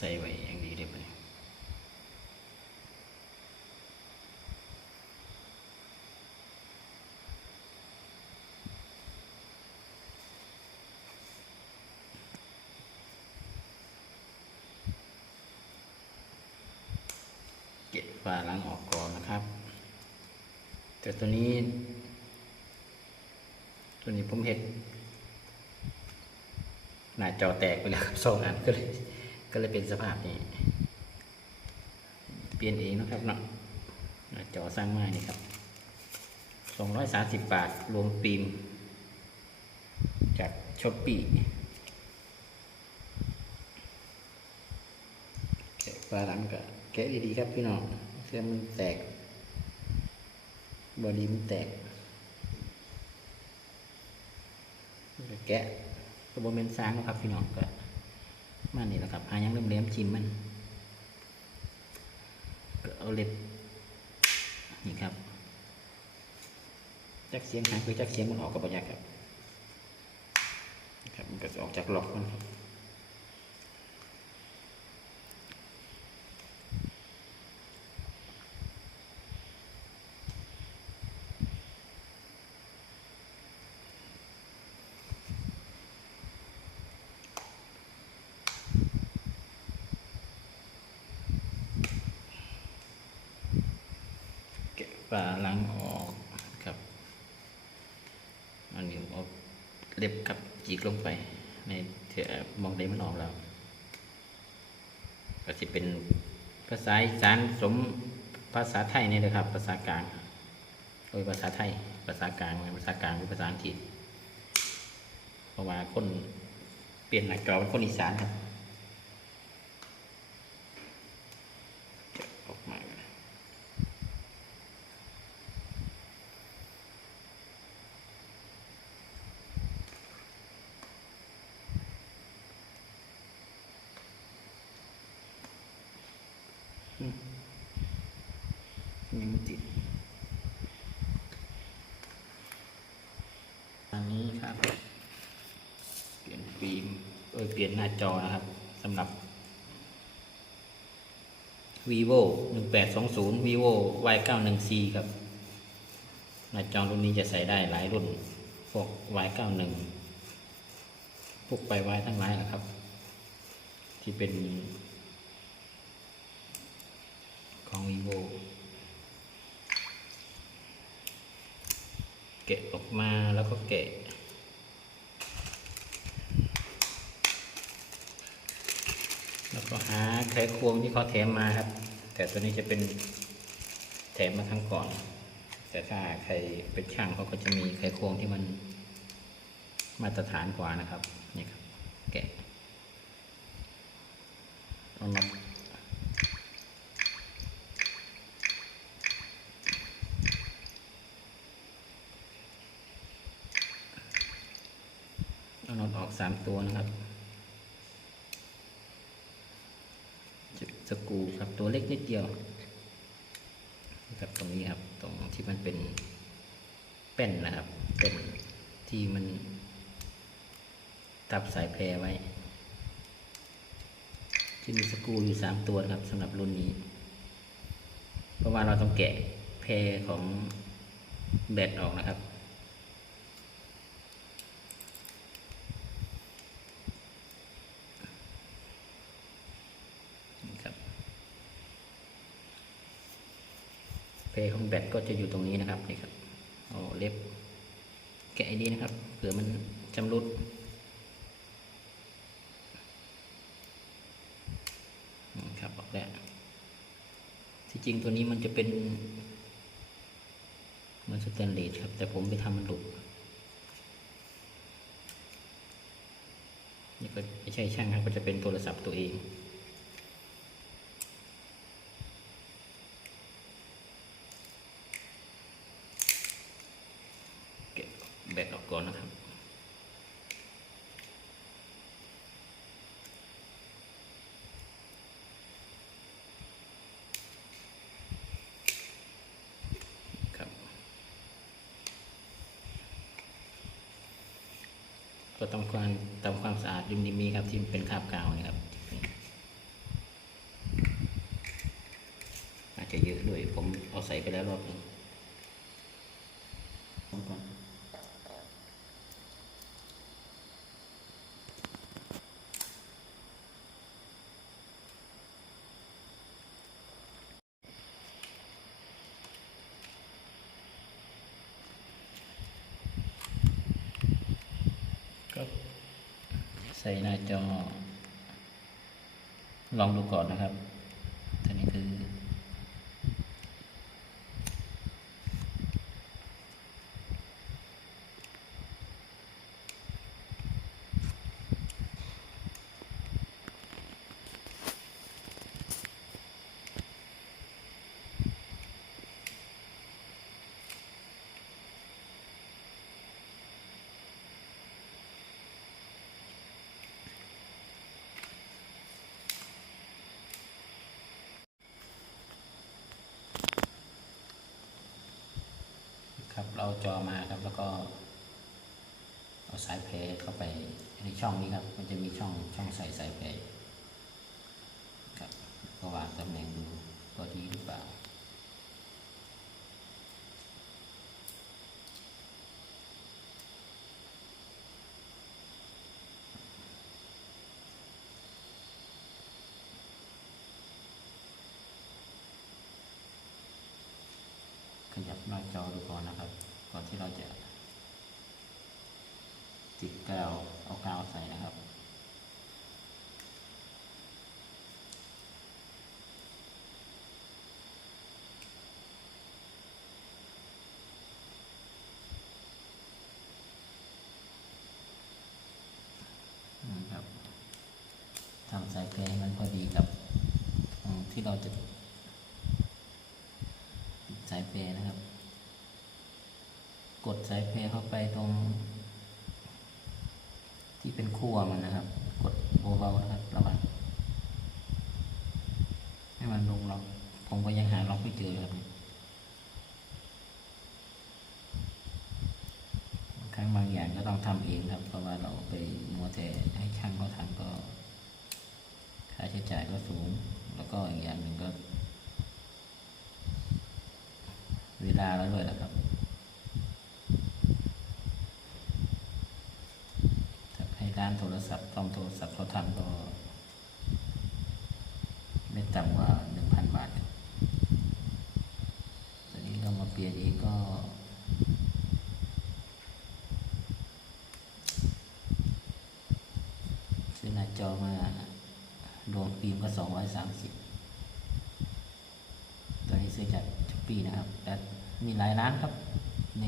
ใส่ไว้อย่างดีเลยไปเก็บฝาล้างออกก่อนนะครับ แต่ตัวนี้ ตัวนี้ผมเห็นหน้าจอแตกไปแล้วครับสองอันก็เลย ก็เลยเป็นสภาพนี้ เปลี่ยนเองนะครับเนาะจอสร้างมานี่ครับสองร้อยสาสิบบาท รวมฟิล์มจากช้อปปี้แกะฝาหลังก็แกะดีๆครับพี่น้องเสื้อมันแตก บอดี้มันแตก แกะกระบวนเป็นสร้างนะครับพี่น้องก็ มานี่แหละครับหายังเลี้ยมๆชิมมันก็เอาเล็บนี่ครับจักเสียงหางคือจักเสียงมันออกกับประยักครับครับมันก็จะออกจากหลอกมันครับ ฝาหลังออกครับอันนี้เอาเล็บกับจีกลงไป ในเถอะมองได้มันออกแล้วก็จะเป็นภาษาอีสานสมภาษาไทยนี่เลยครับ ภาษากลางโดยภาษาไทย ภาษากลางภาษากลางหรือภาษาอังกฤษเพราะว่าคนเปลี่ยนหน้าจอเป็นคนอีสานครับแกะออกมา ยังไม่ติด อันนี้ครับ เปลี่ยน ฟิล์มเอ้ยเปลี่ยนหน้าจอนะครับสำหรับ vivo 1820 vivo y 91 c ครับ หน้าจอรุ่นนี้จะใส่ได้หลายรุ่น พวก y 91พวกไป y ทั้งหลายนะครับ ที่เป็นของ vivo แกะออกมาแล้วก็แกะ แล้วก็หาไขควงที่เขาแถมมาครับ แต่ตัวนี้จะเป็นแถมมาทั้งก่อน แต่ถ้าใครเป็นช่างเขาก็จะมีไขควงที่มันมาตรฐานกว่านะครับนี่ครับแกะเอาน็อตเอาน็อตออกสามตัวนะครับจุด สกูครับตัวเล็กนิดเดียวนะครับตรงนี้ครับตรงที่มันเป็นแป้นนะครับเป็นที่มันทับสายแพรไว้ที่มีสกูอยู่สามตัวครับสำหรับรุ่นนี้ เพราะว่าเราต้องแกะแพรของแบตออกนะครับ นี่ครับเพย์ ของแบตก็จะอยู่ตรงนี้นะครับนี่ครับเอาเล็บแกะไอ้นี้นะครับเผื่อมันจำรุดครับออกแล้วที่จริงตัวนี้มันจะเป็นเหมือนสแตนเลสครับ แต่ผมไปทำมันหลุดนี่ก็ไม่ใช่ช่างครับก็จะเป็นโทรศัพท์ตัวเอง ก็ต้องการทำความสะอาดริมนิมีครับที่เป็นคราบกาวนะครับ อาจจะเยอะด้วยผมเอาใส่ไปแล้วรอบนึง จอ ลองดูก่อนนะครับตัวนี้คือ ครับ เราจอมาครับ แล้วก็เอาสายเพลเข้าไปในช่องนี้ครับ มันจะมีช่องช่องใส่สายเพลย์ครับก็วางตำแหน่งดูว่าดีหรือเปล่า ขยับหน้าจอดูก่อนนะครับ ก่อน ที่เราจะติดกาวเอากาวใส่นะครับ นะครับทำสายเพลให้มันพอดีกับที่เราจะติดสายเพลนะครับ กดสายเพลเข้าไปตรง ที่เป็นขั้วมันนะครับ กดเบาๆนะครับระวังให้มันลงล็อกผมก็ยังหาล็อกไม่เจอครับบางครั้งบางอย่างก็ต้องทำเองครับ เพราะว่าเราไปมัวแต่ให้ช่างเขาทำก็ค่าใช้จ่ายก็สูง แล้วก็อีกอย่างหนึ่งก็ เวลาแล้วด้วยนะครับ ถ้านโทรศัพท์ต้องโทรศัพท์เขาทำก็ ไม่ต่ำกว่าหนึ่งพันบาทตอนนี้เรามาเปลี่ยนเองก็ ซื้อหน้าจอมาดวงฟิล์มก็สองร้อยสามสิบตอนนี้ซื้อจากช้อปปี้นะครับแต่มีหลายร้านครับใน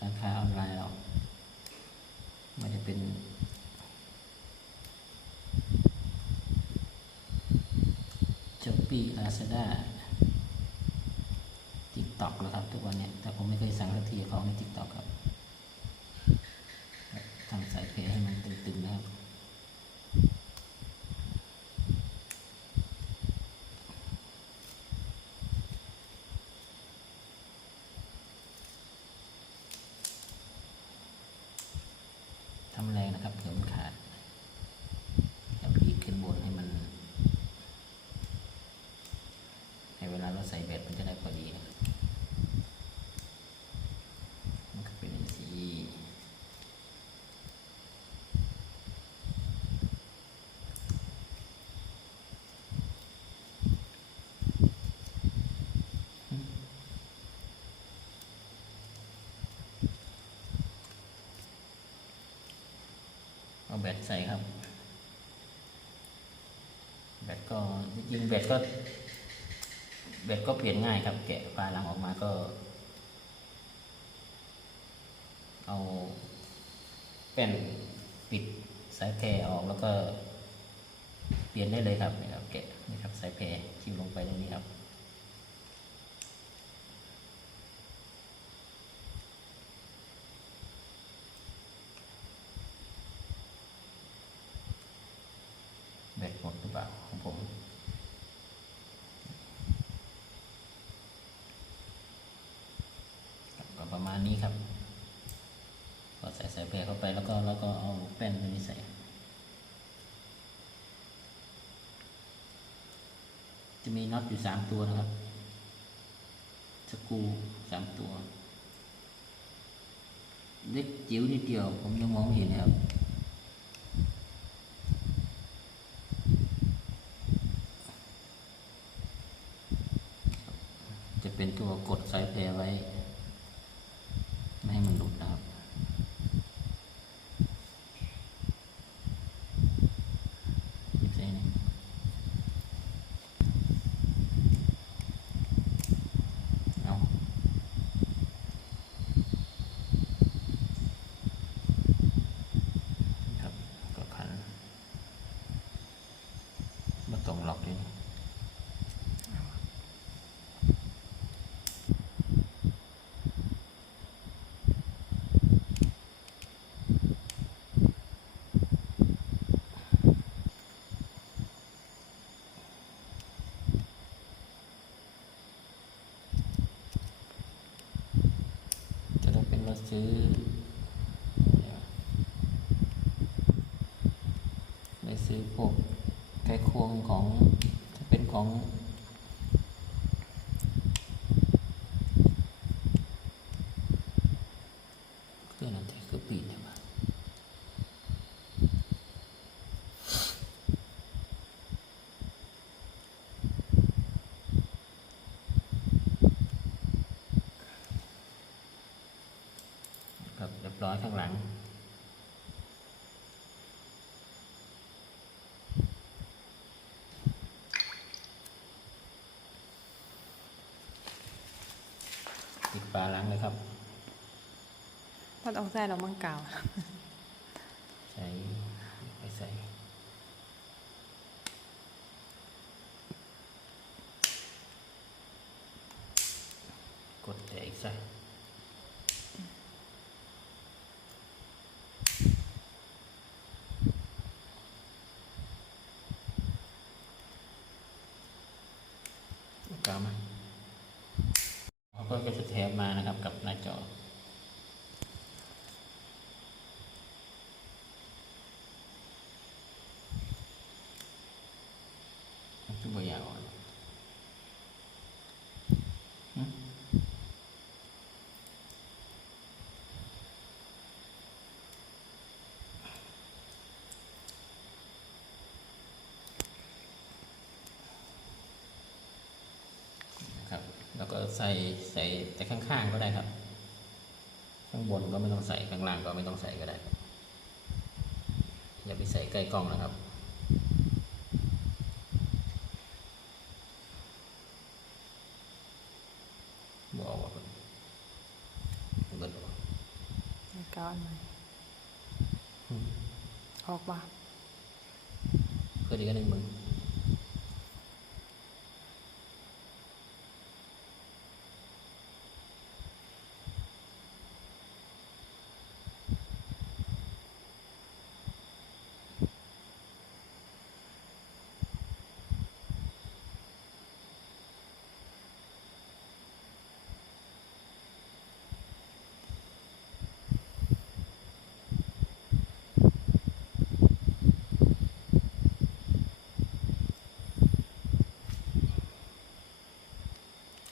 ร้านค้าออนไลน์เรา มันจะเป็นช้อ ปี้ลาซาด้าติ๊กต็อกแล้วครับทุกวันเนี้ยแต่ผมไม่เคยสั่งสักทีของในติ๊กต็อกครับทำสายเพลให้มันตึงๆนะครับ ทำแรงนะครับเผื่อมันขาดแล้วพีกขึ้นบนให้มัน ให้เวลาเราใส่แบตมันจะได้พอดีนะครับมันก็เป็นสี เอา แบตใส่ครับ แบตก็จริงแบตก็ แบตก็เปลี่ยนง่ายครับ แกะฝาหลังออกมาก็ เอาแป้นปิดสายแพรออกแล้วก็เปลี่ยนได้เลยครับนี่ครับแกะนี่ครับสายแพรชิมลงไปตรงนี้ครับตหมดหรือเปล่าของผมก็ประ มาณนี้ครับ ก็ใส่สายแพรเข้าไปแล้วก็แล้วก็เอาแป้นตัวนี้ใส่ จะมีน็อตอยู่สามตัวนะครับสกูสามตัว เล็กจิ๋วนิดเดียวผมยังมองไม่เห็นนะครับ จะเป็นตัวกดสายแพรไว้ ไม่ให้มันหลุดนะครับ หยิบใส่นี่เอาครับก็ขันมาตรงล็อกด้วยนี่จะ ต้องเป็นเราซื้อเดี๋ยวได้ซื้อพวกไขควงของถ้าเป็นของ เครื่องนั้นแต่คือปีนใช่ไหม ร้อยข้างหลัง ติดฝาหลังเลยครับมันอองใส่เรามังกาวส่ไปใส่ กดแต่อีกใส่ กามาเขาก็จะแถมมานะครับกับหน้าจอคือบ่อยาวอ่อนหึนะ ครับ แล้วก็ใส่ใส่แต่ข้างๆก็ได้ครับ ข้างบนก็ไม่ต้องใส่ข้างล่างก็ไม่ต้องใส่ก็ได้ครับอย่าไปใส่ใกล้กล้องนะครับบอกว่าเป็นเบิดบ่มังเก่าอันใหม่ออกบ่า เพื่อดีกันหนึ่งมึง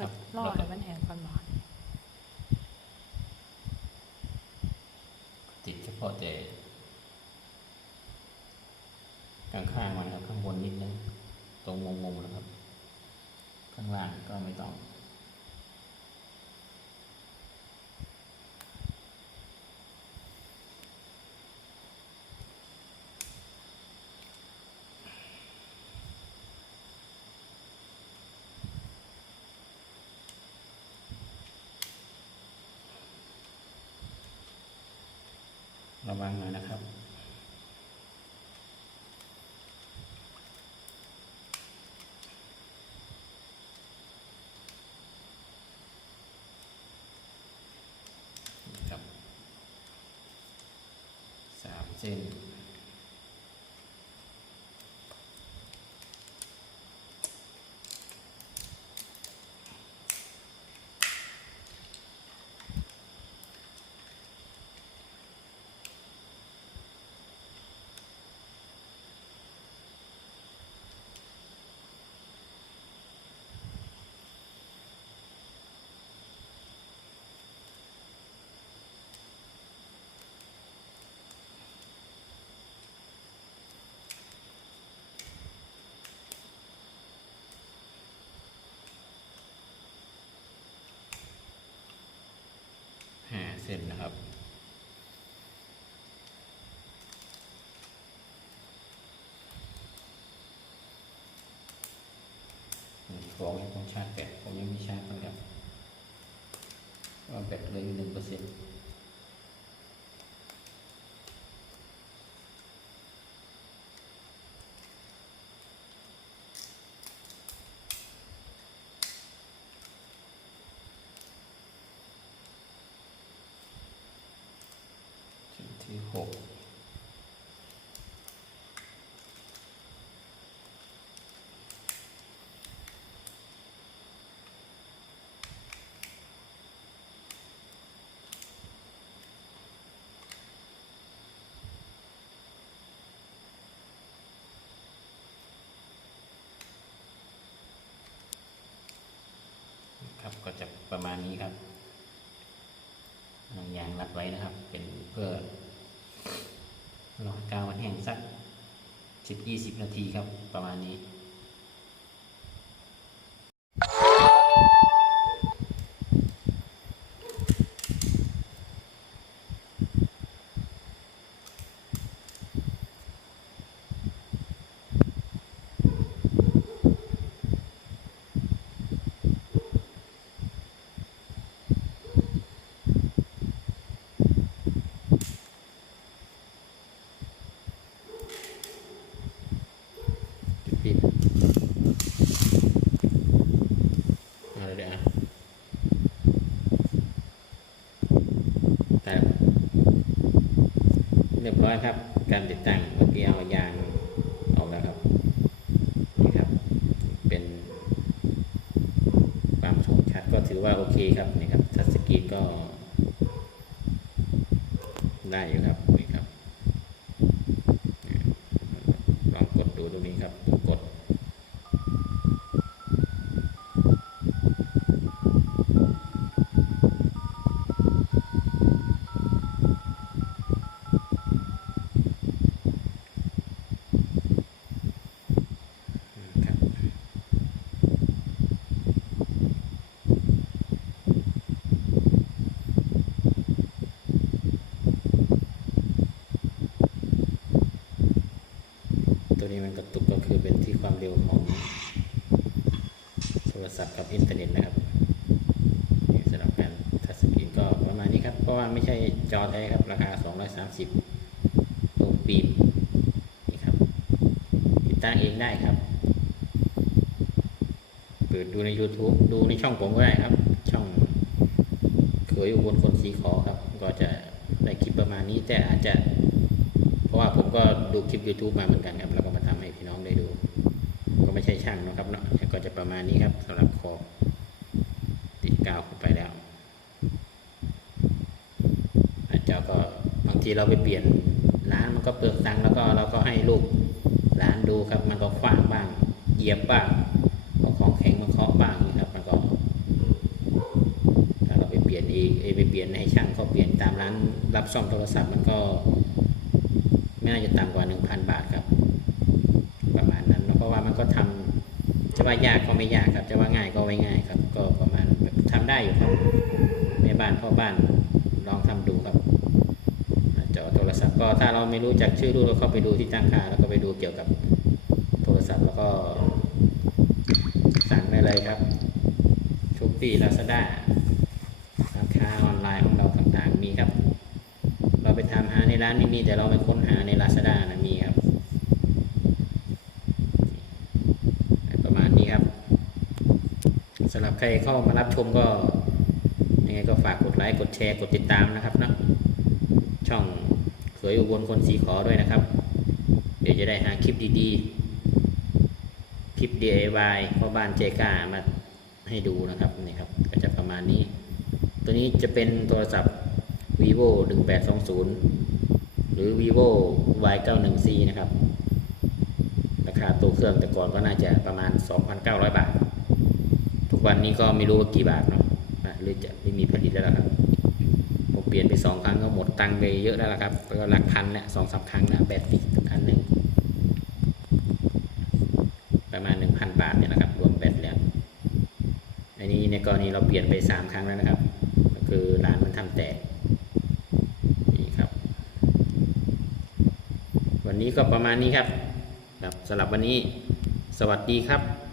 ครับ รอ แล้วก็ ให้มันแห้งก่อนบ่ พาะแต่ข้างๆมันครับข้างบนนิดนึง ตรงมุมๆนะครับ ข้างล่างก็ไม่ต้อง ระวังหน่อยนะครับ ครับ ส ส้นเส้นนะครับของยังต้องชาร์จแบตผมยังไม่ชาร์จเหมือนกันว่าแบตเหลยหนึ่งเปอร์เซ็นต์จุดที่ หกครับก็จะประมาณนี้ครับอายางรัดไว้นะครับ เป็นเพื่อ รอกาวมันแห้งสักสิบยี่สิบนาทีครับประมาณนี้ ปิดเอาเลยเดี๋ยวอะแต่เร้อยครับ การติดตั้งเมื่อกี้เอายางออกแล้วครับนี่ครับ เป็นความสูงชัดก็ถือว่าโอเคครับนี่ครับทัชสกรีนก็ได้อยู่ครับนี่ครับ ลองกดดูตรงนี้ครับปุ่มกด ครับ ตัวนี้มันกระตุกก็คือเป็นที่ความเร็วของโทรศัพท์กับอินเทอร์เน็ตนะครับสำหรับการทัชสกรีนก็ประมาณนี้ครับ เพราะว่าไม่ใช่จอแท้ครับ ราคา 230ตัวปีมนี่ครับ ติดตั้งเองได้ครับ เปิดดูใน YouTube ดูในช่องผมก็ได้ครับ ช่องเคยอุบลคนสีขอครับ ก็จะได้คลิปประมาณนี้แต่อาจจะเพราะว่าผมก็ดูคลิป YouTube มาเหมือนกันครับแล้วก็ ช่ช่างนะครับเนาะก็จะประมาณนี้ครับสำหรับคอติดกาวเข้าไปแล้วอาจจะก็บางทีเราไปเปลี่ยนร้านมันก็เปลืองตังค์แล้วก็เราก็ให้ลูกร้านดูครับ มันก็ขว้างบ้างเหยียบบ้างเอาของแข็งมาเคาะบ้างนี่ครับมันก็ถ้าเราไปเปลี่ยนเองไปเปลี่ยนให้ช่างเขาเปลี่ยนตามร้านรับซ่อมโทรศัพท์มันก็ไม่น่าจะต่ำกว่า 1,000 บาทครับ ประมาณนั้นเพราะว่ามันก็ทำจะว่ายากก็ไม่ยากครับ จะว่าง่ายก็ไม่ง่ายครับ ก็ประมาณแบบทำได้อยู่ครับแม่บ้านพ่อบ้านลองทำดูครับจอโทรศัพท์ก็ถ้าเราไม่รู้จักชื่อรุ่นเราเข้าไปดูที่ตั้งค่าแล้วก็ไปดูเกี่ยวกับโทรศัพท์แล้วก็สั่งได้เลยครับชุปปี้ลาซาด้าร้านค้าออนไลน์ของเราต่างๆมีครับ เราไปทำหาในร้านไม่มีแต่เราไปค้นหาใน Lazada นะมีครับ ประมาณนี้ครับสำหรับ ใครเข้ามารับชมก็ยังไงก็ฝากกดไลค์กดแชร์กดติดตามนะครับนะช่องเขยอุบลคนสีขอด้วยนะครับ เดี๋ยวจะได้หาคลิปดีๆ คลิป DIY พ่อบ้านเจก้ามาให้ดูนะครับนี่ครับก็จะประมาณนี้ ตัวนี้จะเป็นโทรศัพท์ vivo 1820 หรือ vivo y 9 1 c นะครับ ราคาตัวเครื่องแต่ก่อนก็น่าจะประมาณ 2,900 บาท กวันนี้ก็ไม่รู้ว่ากี่บาทเนาะหรือจะไม่มีผลิตแล้วครับผมเปลี่ยนไปสองครั้งก็หมดตังค์ไปเยอะแล้วครับก็หลักพันแหละสองสาครั้งนะแบตติกอันหนึ่งประมาณหนึ่งพันบาทเนี่ยนะครับรวมแบตแล้วอันนี้ในกรณีเราเปลี่ยนไปสามครั้งแล้วนะครับ ก็คือร้านมันทำแตกนี่ครับ วันนี้ก็ประมาณนี้ครับสำหรับวันนี้สวัสดีครับ